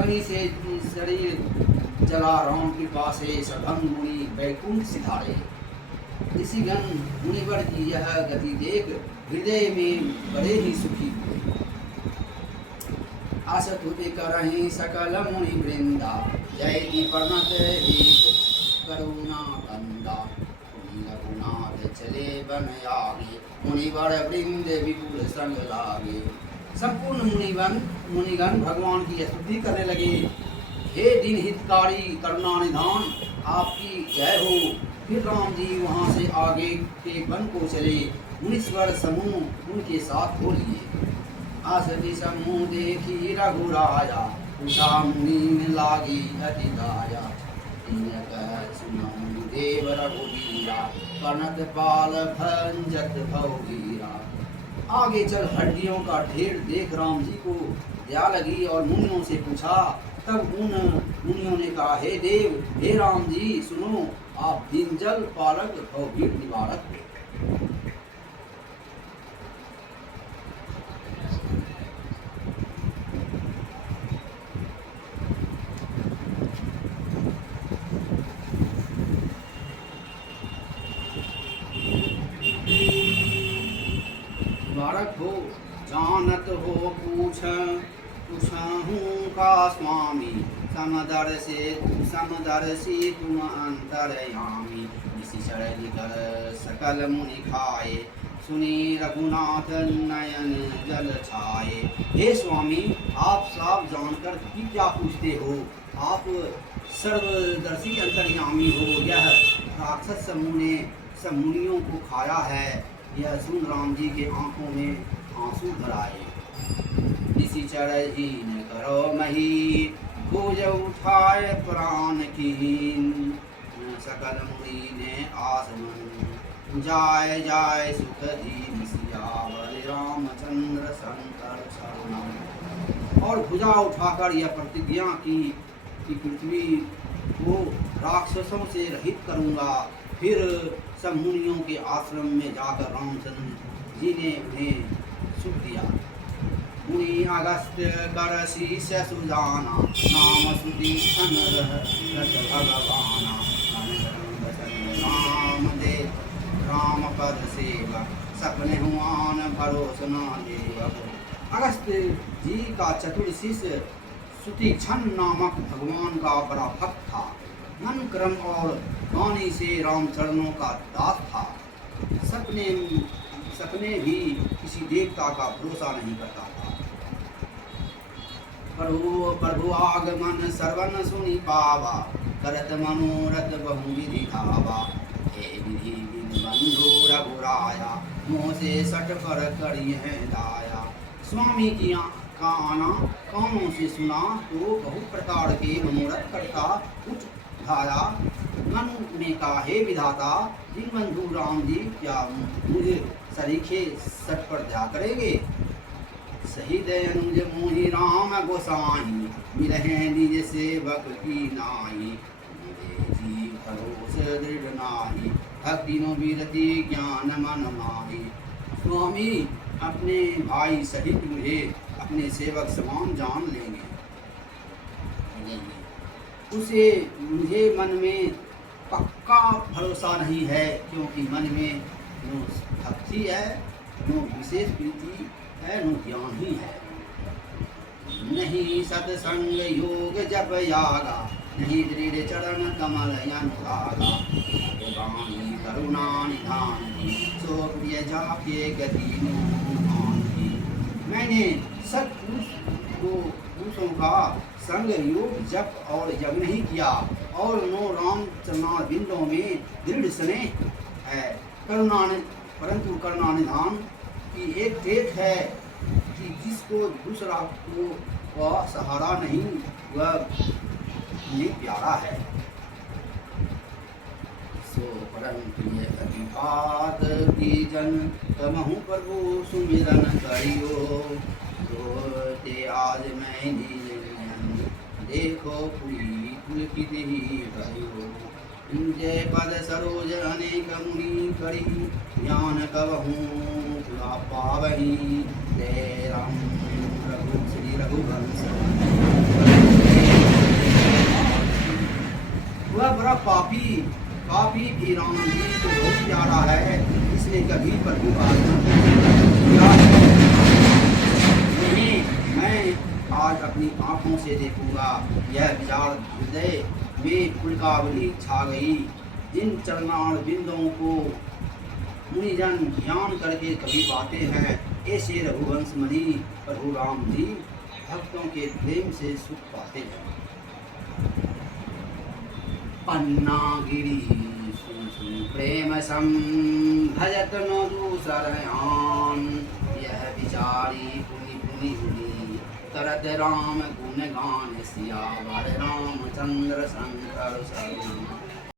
अग्नि से शरीर जला राम कृपा से सभंग मुनि वैकुंठ सिधारे। ऋषिगण मुनिवर की यह गति देख हृदय में बड़े ही सुखी हुए। आसतुति करहि सकल मुनि वृंदा, जय की प्रणत ही करुणा कंदा। मुनि रघुनाथ चले बन आगे, मुनिवर वृंद विपुल संग लागे। संपूर्ण मुनिगण भगवान की स्तुति करने लगे। हे दिन हितकारी करुणा निधान, आपकी जय हो। फिर राम जी वहाँ से आगे के वन को चले। मुनीश्वर समूह उनके साथ हो लिए। आसति समूह देखी रघुराया, उषा मुनि लागी अति दाया। सुनौ देव रघुवीरा, कनक पाल भंजत भौवीरा। आगे चल हड्डियों का ढेर देख राम जी को दया लगी और मुनियों से पूछा। तब उन मुनियों ने कहा, हे देव, हे राम जी, सुनो, आप दीनजल पालक भवभीर निवारक हो। निवारक हो, जानत हो पूछहूँ का स्वामी। समदर्शी तुम अंतरयामी। निशिचर निकर सकल मुनि खाए, सुनी रघुनाथ नयन जल छाए। हे स्वामी, आप साफ जानकर भी क्या पूछते हो? आप सर्वदर्शी अंतर्यामी हो। यह राक्षस समूह ने सब मुनियों को खाया है। यह सुन राम जी के आंखों में आंसू भर आए। निशिचर ही न करो मही, भुज उठाए प्राण कीन। सकल मुनि ने आसमन, जाय जाय सुख दीन सियावर रामचंद्र शंकर शरणम। और भुजा उठाकर यह प्रतिज्ञा की कि पृथ्वी को राक्षसों से रहित करूँगा। फिर सब मुनियों के आश्रम में जाकर रामचंद्र जी ने उन्हें सुख दिया। मुनि अगस्त कर शीश सुजाना, नाम सुदीक्षण रत भगवाना। राम दे राम पद सेवक, सपने हुआन भरोस न देवक। अगस्त जी का चतुर शिष्य सुतीक्षण नामक भगवान का बड़ा भक्त था। मन क्रम और वाणी से रामचरणों का दास था। सपने भी किसी देवता का भरोसा नहीं करता था। प्रभु आगमन श्रवण सुनि पावा, करत मनोरथ बहु विधि धावा। हे विधि बंधु रघुराया, मोह से सट पर करी है दाया। स्वामी की का आना कानों से सुना तो बहु प्रकार के मनोरथ करता उठ धाया। मन में का, हे विधाता, जिन बंधु राम जी क्या मुझे सरीखे सट पर दया करेंगे। सही दयानुज मोहि राम गोसाई, मिलहे निज सेवक की नाई। जी भरोस दृढ़ नाही, भक्ति नो विरति ज्ञान मन माही। स्वामी अपने भाई सहित मुझे अपने सेवक समान जान लेंगे। उसे मुझे मन में पक्का भरोसा नहीं है, क्योंकि मन में न भक्ति है, न विशेष प्रीति है, न ज्ञान ही है। नहीं सत्संग योग जप यागा, नहीं दृढ़ चरण कमल अनुरागा। वाणी करुणा निधान की, सो प्रिय जाके गति नुमान की। मैंने सत्पुरुषों का संग योग जप और जप नहीं किया, और नो राम चरणारविंदों में दृढ़ स्नेह है। परंतु करुणा निधान की एक टेक है कि जिसको दूसरा को वह सहारा नहीं, वह प्यारा है। सो परम प्रिय अधिपात की जन, तमहु प्रभु सुमिरन करियो। तो ते आज मैं देखो पुलकित ही भयो। जय पद सरोज अनेक मुनि करी, ज्ञान कबहूँ पुरा पावही। जय राम प्रभु श्री रघुवंश। काफी भी राम जी को बहुत प्यारा है, इसने कभी प्रभु का किया है नहीं। मैं आज अपनी आंखों से देखूंगा। यह विचार हृदय में पुलकावली छा गई। जिन चरणार बिंदुओं को मुनिजन ध्यान करके कभी पाते हैं, ऐसे रघुवंश मणि प्रभु राम जी भक्तों के प्रेम से सुख पाते हैं। पन्ना गिरी सुन सुन प्रेम सम भजत न दूसर आन। यह विचारी पुनि पुनि पुनि करत राम गुण गान। सियावर रामचंद्र शंकर शरण।